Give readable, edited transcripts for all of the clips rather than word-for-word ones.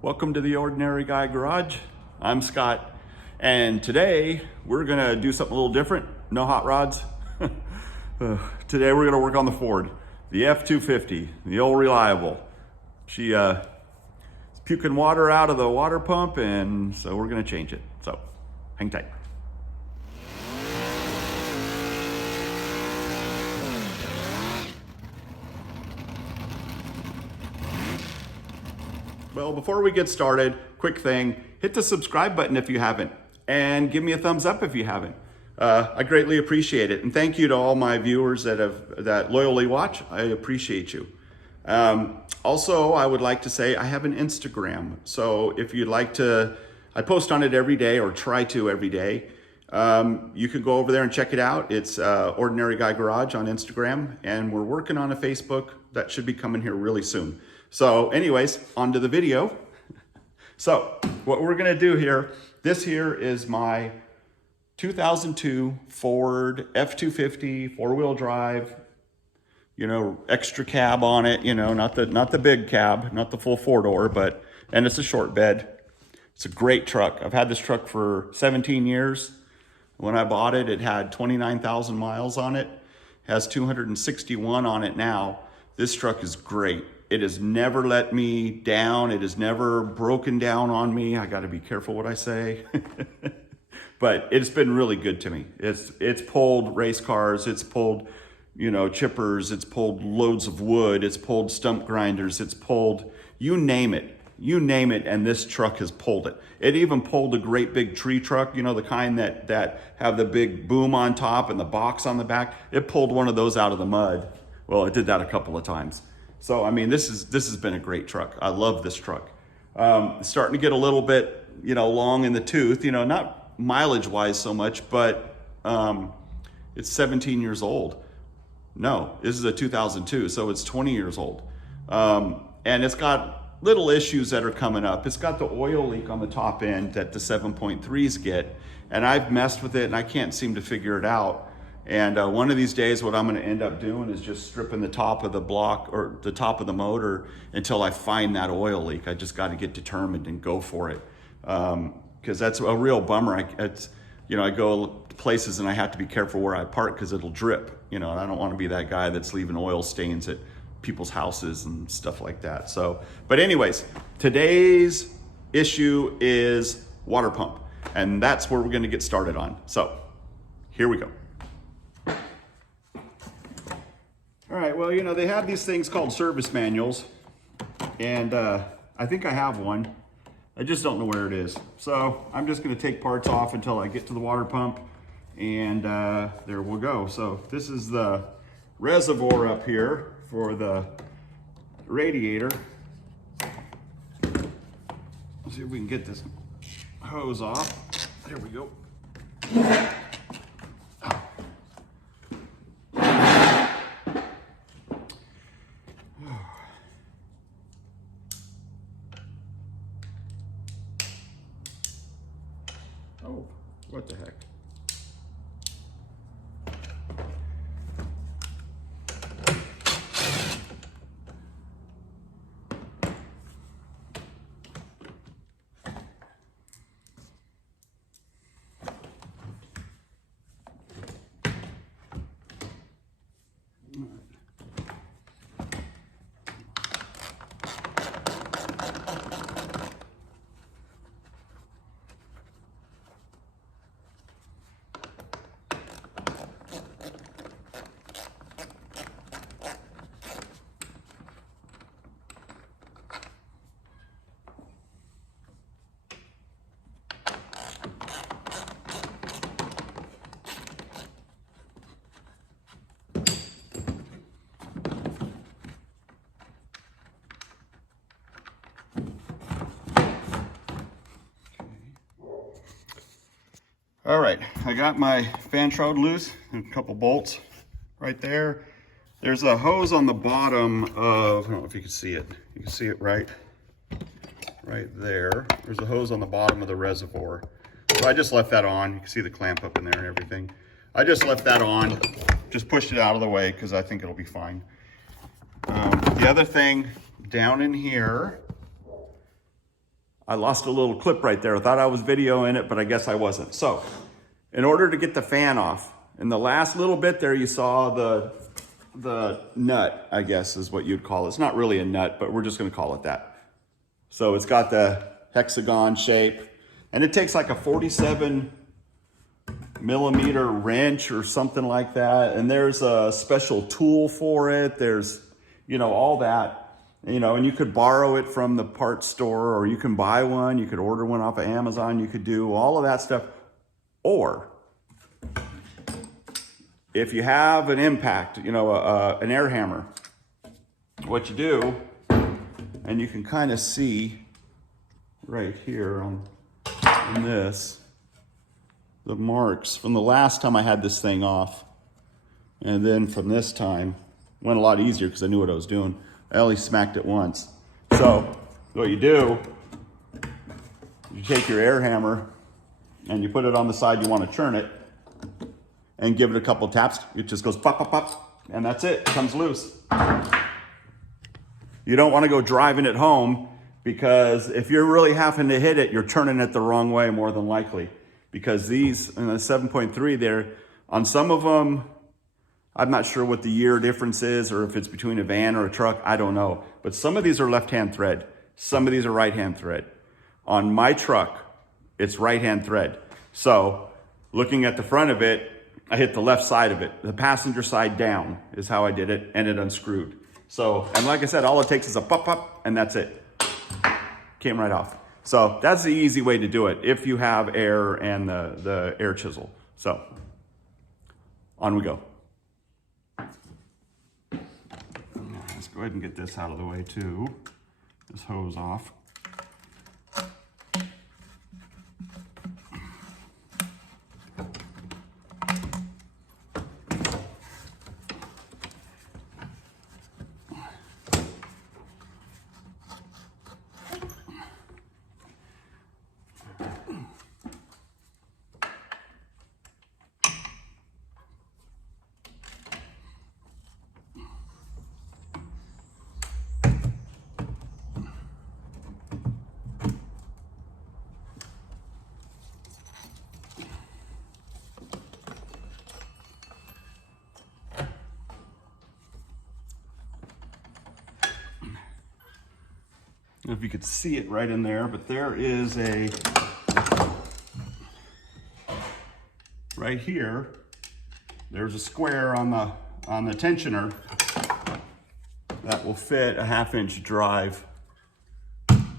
Welcome to the Ordinary Guy Garage. I'm Scott, and today we're gonna do something a little different. No hot rods. Today we're gonna work on the Ford, the F250, the old reliable. She is puking water out of the water pump, and so we're gonna change it. So hang tight. Well, before we get started, quick thing, hit the subscribe button if you haven't, and give me a thumbs up if you haven't. I greatly appreciate it. And thank you to all my viewers that loyally watch. I appreciate you. Also, I would like to say I have an Instagram. So if you'd like to, I post on it every day, or try to every day. You can go over there and check it out. It's Ordinary Guy Garage on Instagram, and we're working on a Facebook that should be coming here really soon. So anyways, on to the video. So what we're gonna do here, this here is my 2002 Ford F250 four-wheel drive, extra cab on it, not the big cab, not the full four-door, and it's a short bed. It's a great truck. I've had this truck for 17 years. When I bought it, it had 29,000 miles on it. It has 261 on it now. This truck is great. It has never let me down. It has never broken down on me. I got to be careful what I say. But it's been really good to me. It's pulled race cars. It's pulled, chippers. It's pulled loads of wood. It's pulled stump grinders. It's pulled, you name it. You name it, and this truck has pulled it. It even pulled a great big tree truck, the kind that have the big boom on top and the box on the back. It pulled one of those out of the mud. Well, it did that a couple of times. So, I mean, this has been a great truck. I love this truck. It's starting to get a little bit, long in the tooth, not mileage-wise so much, but it's 17 years old. No, this is a 2002, so it's 20 years old. And it's got little issues that are coming up. It's got the oil leak on the top end that the 7.3s get, and I've messed with it, and I can't seem to figure it out. And one of these days, what I'm gonna end up doing is just stripping the top of the block or the top of the motor until I find that oil leak. I just gotta get determined and go for it. Because that's a real bummer. I go places and I have to be careful where I park because it'll drip. And I don't wanna be that guy that's leaving oil stains at people's houses and stuff like that. So, but anyways, today's issue is water pump. And that's where we're gonna get started on. So, here we go. All right, well, they have these things called service manuals, and I think I have one. I just don't know where it is. So I'm just gonna take parts off until I get to the water pump, and there we'll go. So this is the reservoir up here for the radiator. Let's see if we can get this hose off. There we go. Oh, what the heck? All right, I got my fan shroud loose, and a couple bolts right there. There's a hose on the bottom of, I don't know if you can see it. You can see it right there. There's a hose on the bottom of the reservoir. So I just left that on. You can see the clamp up in there and everything. I just left that on, just pushed it out of the way because I think it'll be fine. The other thing down in here I lost a little clip right there. I thought I was videoing it, but I guess I wasn't. So in order to get the fan off, in the last little bit there, you saw the nut, I guess is what you'd call it. It's not really a nut, but we're just gonna call it that. So it's got the hexagon shape, and it takes like a 47 millimeter wrench or something like that. And there's a special tool for it. There's, you know, all that, you know, and you could borrow it from the parts store, or you can buy one. You could order one off of Amazon. You could do all of that stuff. Or if you have an impact, you know, an air hammer, what you do, and you can kind of see right here on this, the marks from the last time I had this thing off, and then from this time went a lot easier because I knew what I was doing. I only smacked it once. So what you do, you take your air hammer and you put it on the side you want to churn it, and give it a couple taps. It just goes pop, pop, pop, and that's it. It comes loose. You don't want to go driving it home, because if you're really having to hit it, you're turning it the wrong way more than likely. Because these, in the 7.3 there, on some of them, I'm not sure what the year difference is, or if it's between a van or a truck, I don't know. But some of these are left-hand thread. Some of these are right-hand thread. On my truck, it's right-hand thread. So looking at the front of it, I hit the left side of it. The passenger side down is how I did it, and it unscrewed. So, and like I said, all it takes is a pop, pop, and that's it. Came right off. So that's the easy way to do it if you have air and the air chisel. So on we go. Let's go ahead and get this out of the way too. This hose off. I don't know if you could see it right in there, but there is a, right here, there's a square on the tensioner that will fit a 1/2 inch drive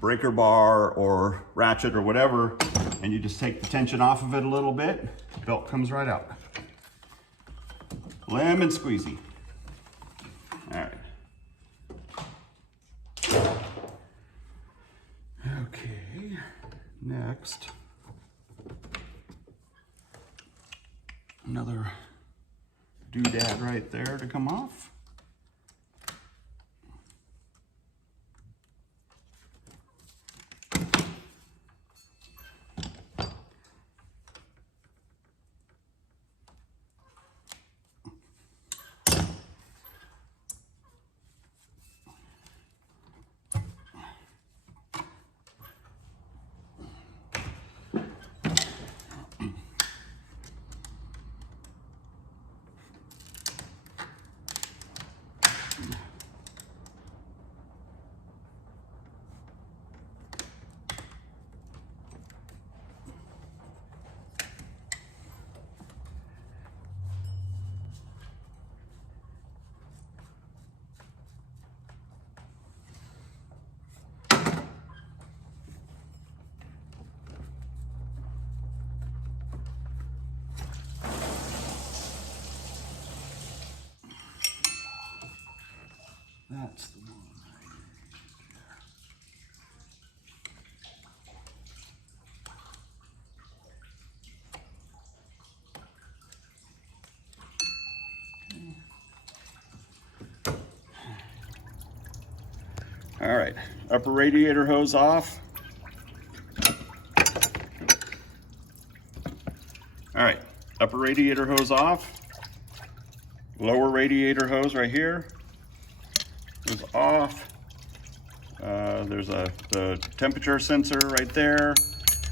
breaker bar or ratchet or whatever, and you just take the tension off of it a little bit, the belt comes right out. Lemon squeezy. All right. Okay, next, another doodad right there to come off. That's the one right there. All right, upper radiator hose off. All right, upper radiator hose off. Lower radiator hose right here is off. There's the temperature sensor right there.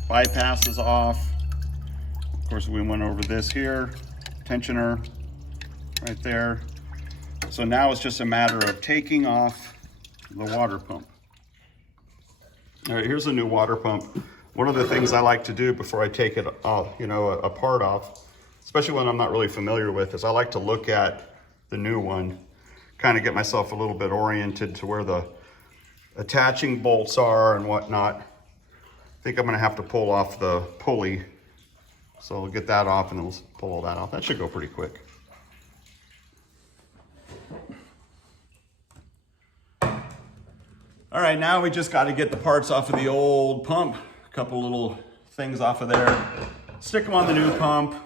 Bypass is off. Of course, we went over this here. Tensioner right there. So now it's just a matter of taking off the water pump. All right, here's a new water pump. One of the things I like to do before I take it off, a part off, especially when I'm not really familiar with, is I like to look at the new one, kind of get myself a little bit oriented to where the attaching bolts are and whatnot. I think I'm gonna have to pull off the pulley. So I'll get that off and we'll pull all that off. That should go pretty quick. All right, now we just got to get the parts off of the old pump. A couple little things off of there. Stick them on the new pump.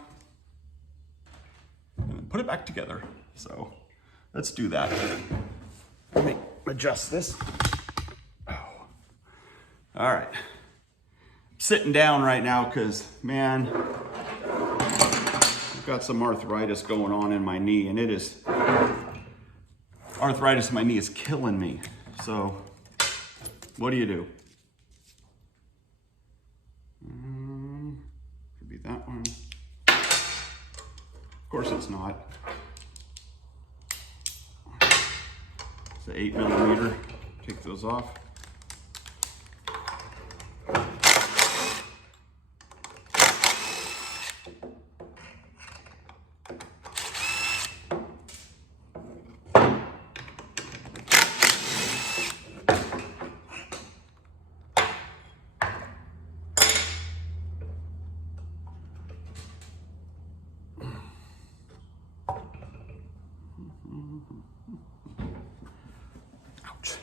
And then put it back together. So let's do that. Let me adjust this. Oh. All right. Sitting down right now because, man, I've got some arthritis going on in my knee, and arthritis in my knee is killing me. So what do you do? Could be that one. Of course it's not. It's an 8mm. Take those off. Ouch.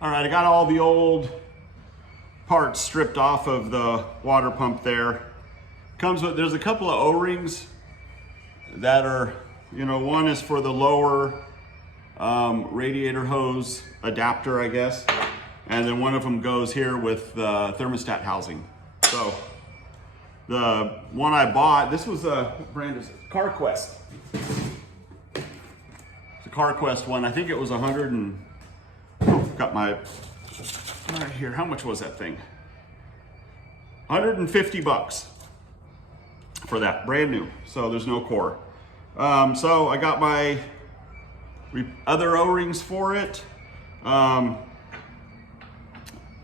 All right, I got all the old parts stripped off of the water pump there. Comes with, there's a couple of O-rings that are, one is for the lower radiator hose adapter, I guess. And then one of them goes here with the thermostat housing. So the one I bought, this was a brand of CarQuest. It's a CarQuest one. I think it was got my, right here, how much was that thing? 150 bucks. for that, brand new. So there's no core. So I got my other O-rings for it.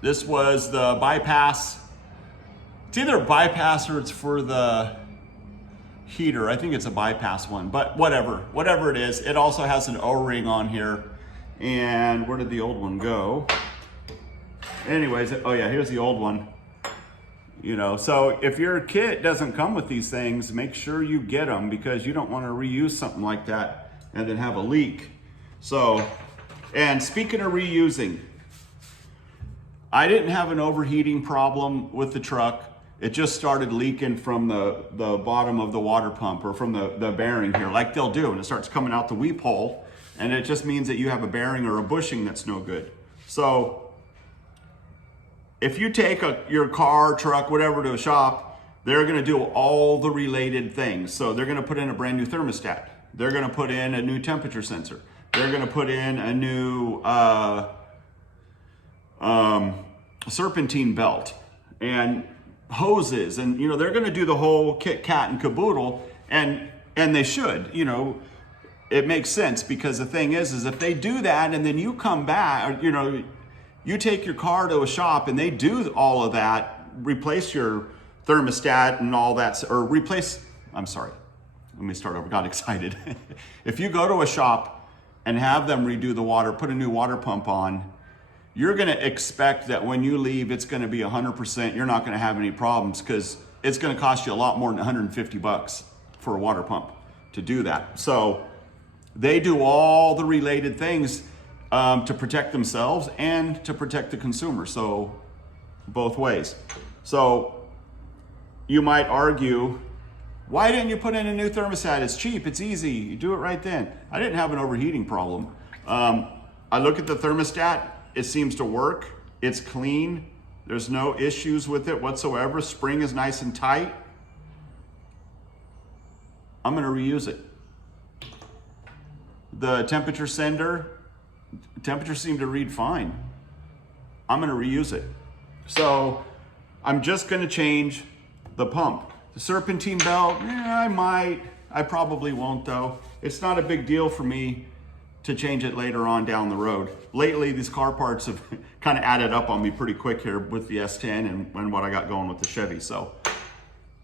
This was the bypass. It's either a bypass or it's for the heater. I think it's a bypass one, but whatever it is, it also has an O-ring on here. And where did the old one go? Anyways, oh yeah, here's the old one. You know, so if your kit doesn't come with these things, make sure you get them, because you don't want to reuse something like that and then have a leak. So, and speaking of reusing, I didn't have an overheating problem with the truck. It just started leaking from the bottom of the water pump, or from the bearing here, like they'll do, and it starts coming out the weep hole, and it just means that you have a bearing or a bushing that's no good. So if you take your car, truck, whatever to a shop, they're gonna do all the related things. So they're gonna put in a brand new thermostat. They're gonna put in a new temperature sensor. They're gonna put in a new serpentine belt and hoses, and you know, they're gonna do the whole kit, cat, and caboodle, and they should, you know, it makes sense, because the thing is if they do that and then you come back, you know, you take your car to a shop and they do all of that, replace your thermostat and all that, or replace, I'm sorry, let me start over, got excited. If you go to a shop and have them redo the water, put a new water pump on, you're gonna expect that when you leave, it's gonna be 100%, you're not gonna have any problems, because it's gonna cost you a lot more than 150 bucks for a water pump to do that. So they do all the related things to protect themselves and to protect the consumer. So both ways. So you might argue, why didn't you put in a new thermostat? It's cheap, it's easy, you do it right then. I didn't have an overheating problem. I look at the thermostat, it seems to work. It's clean. There's no issues with it whatsoever. Spring is nice and tight. I'm gonna reuse it. The temperature seemed to read fine. I'm gonna reuse it. So I'm just gonna change the pump. The serpentine belt, I probably won't though. It's not a big deal for me to change it later on down the road. Lately, these car parts have kind of added up on me pretty quick here with the S10 and what I got going with the Chevy. So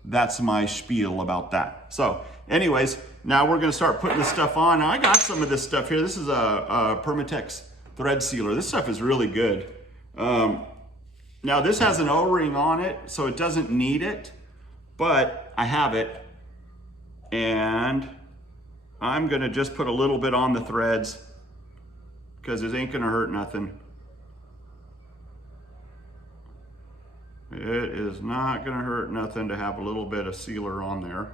that's my spiel about that. So anyways, now we're gonna start putting this stuff on. Now I got some of this stuff here. This is a Permatex thread sealer. This stuff is really good. Now this has an O-ring on it, so it doesn't need it, but I have it. And I'm gonna just put a little bit on the threads, because it ain't gonna hurt nothing. It is not gonna hurt nothing to have a little bit of sealer on there.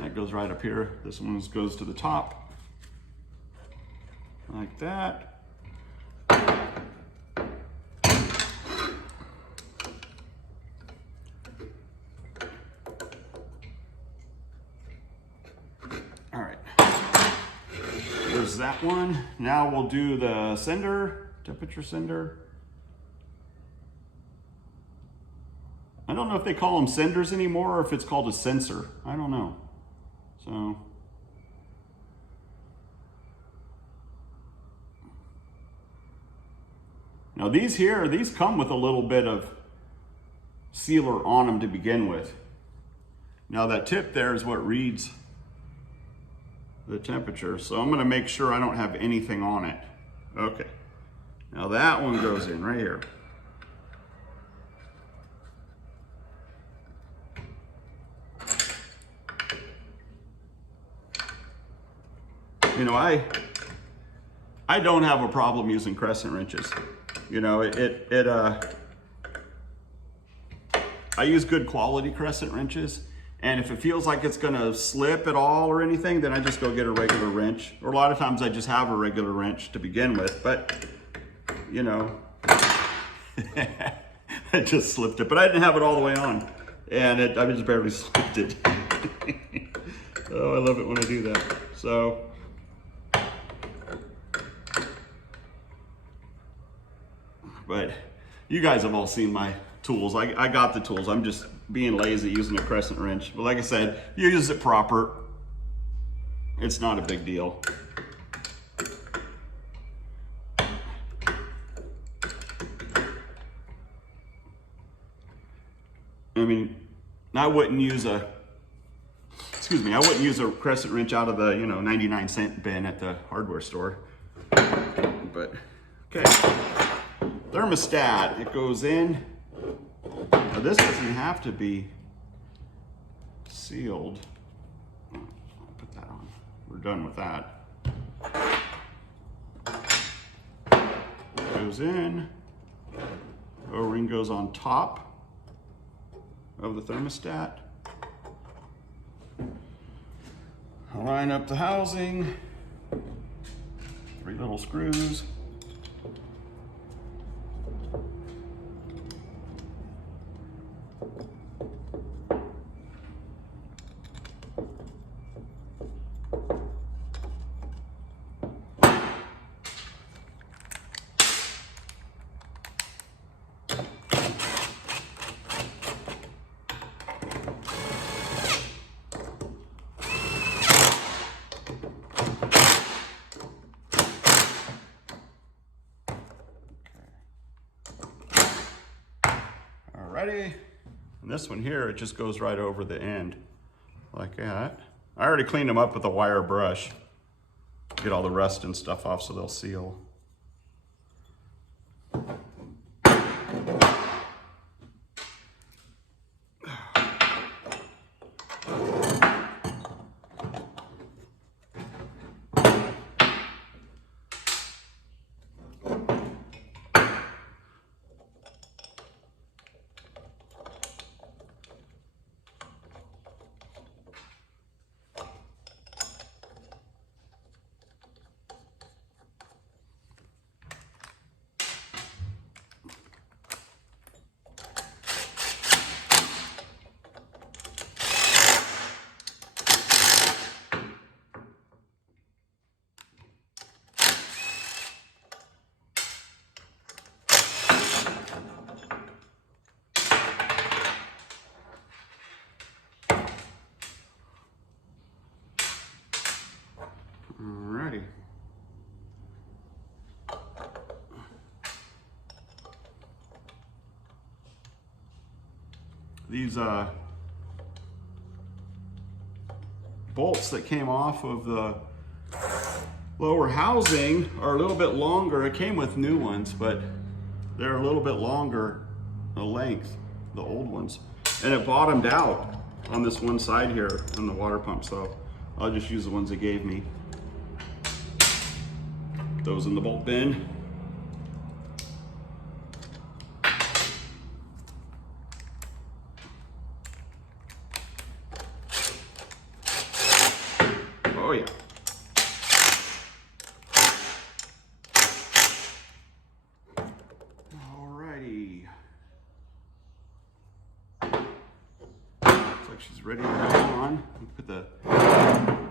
That goes right up here. This one goes to the top, like that. All right, there's that one. Now we'll do the sender, temperature sender. I don't know if they call them senders anymore or if it's called a sensor. I don't know. So now these come with a little bit of sealer on them to begin with. Now that tip there is what reads the temperature. So I'm gonna make sure I don't have anything on it. Okay, now that one goes in right here. You know, I don't have a problem using crescent wrenches. You know, I use good quality crescent wrenches, and if it feels like it's gonna slip at all or anything, then I just go get a regular wrench. Or a lot of times I just have a regular wrench to begin with, but you know, I just slipped it, but I didn't have it all the way on, and I just barely slipped it. Oh, I love it when I do that. So but you guys have all seen my tools. I got the tools. I'm just being lazy using a crescent wrench. But like I said, you use it proper, it's not a big deal. I mean, I wouldn't use a crescent wrench out of the 99-cent bin at the hardware store. But okay, thermostat, it goes in. Now, this doesn't have to be sealed. I'll put that on. We're done with that. Goes in. O-ring goes on top of the thermostat. Line up the housing. 3 little screws. Alrighty, and this one here, it just goes right over the end, like that. I already cleaned them up with a wire brush. Get all the rust and stuff off so they'll seal. Alrighty. These bolts that came off of the lower housing are a little bit longer. It came with new ones, but they're a little bit longer the length, the old ones. And it bottomed out on this one side here on the water pump, so I'll just use the ones they gave me. Those in the bolt bin. Oh yeah. Alrighty. Looks like she's ready to go on. Put the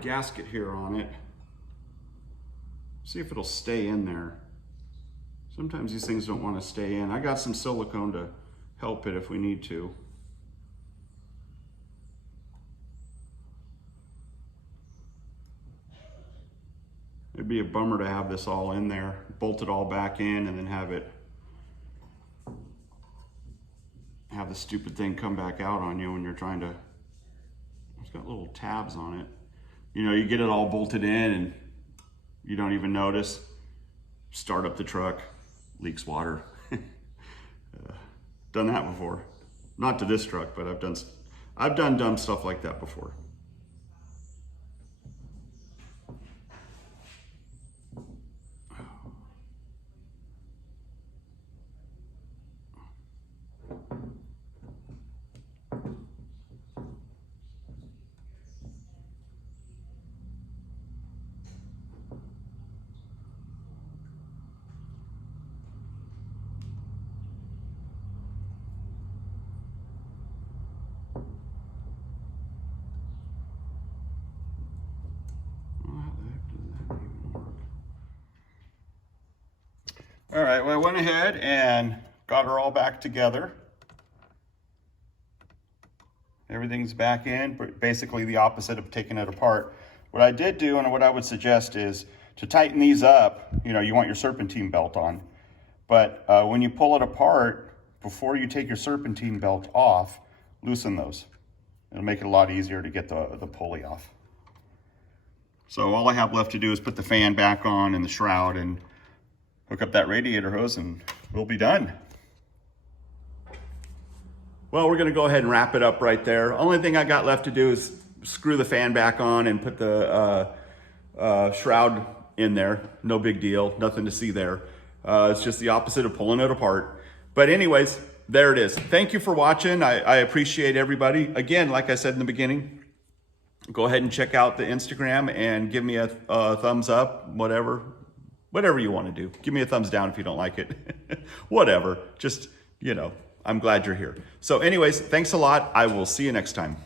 gasket here on it. See if it'll stay in there. Sometimes these things don't want to stay in. I got some silicone to help it if we need to. It'd be a bummer to have this all in there, bolt it all back in, and then have the stupid thing come back out on you when you're trying to. It's got little tabs on it. You know, you get it all bolted in and you don't even notice. Start up the truck, leaks water. Done that before. Not to this truck, but I've done dumb stuff like that before. All right, well, I went ahead and got her all back together. Everything's back in, basically the opposite of taking it apart. What I did do, and what I would suggest is to tighten these up, you know, you want your serpentine belt on. But when you pull it apart, before you take your serpentine belt off, loosen those. It'll make it a lot easier to get the pulley off. So all I have left to do is put the fan back on and the shroud and hook up that radiator hose and we'll be done. Well, we're gonna go ahead and wrap it up right there. Only thing I got left to do is screw the fan back on and put the shroud in there. No big deal, nothing to see there. It's just the opposite of pulling it apart. But anyways, there it is. Thank you for watching. I appreciate everybody. Again, like I said in the beginning, go ahead and check out the Instagram and give me a thumbs up, whatever you want to do. Give me a thumbs down if you don't like it. Whatever, just, you know, I'm glad you're here. So anyways, thanks a lot. I will see you next time.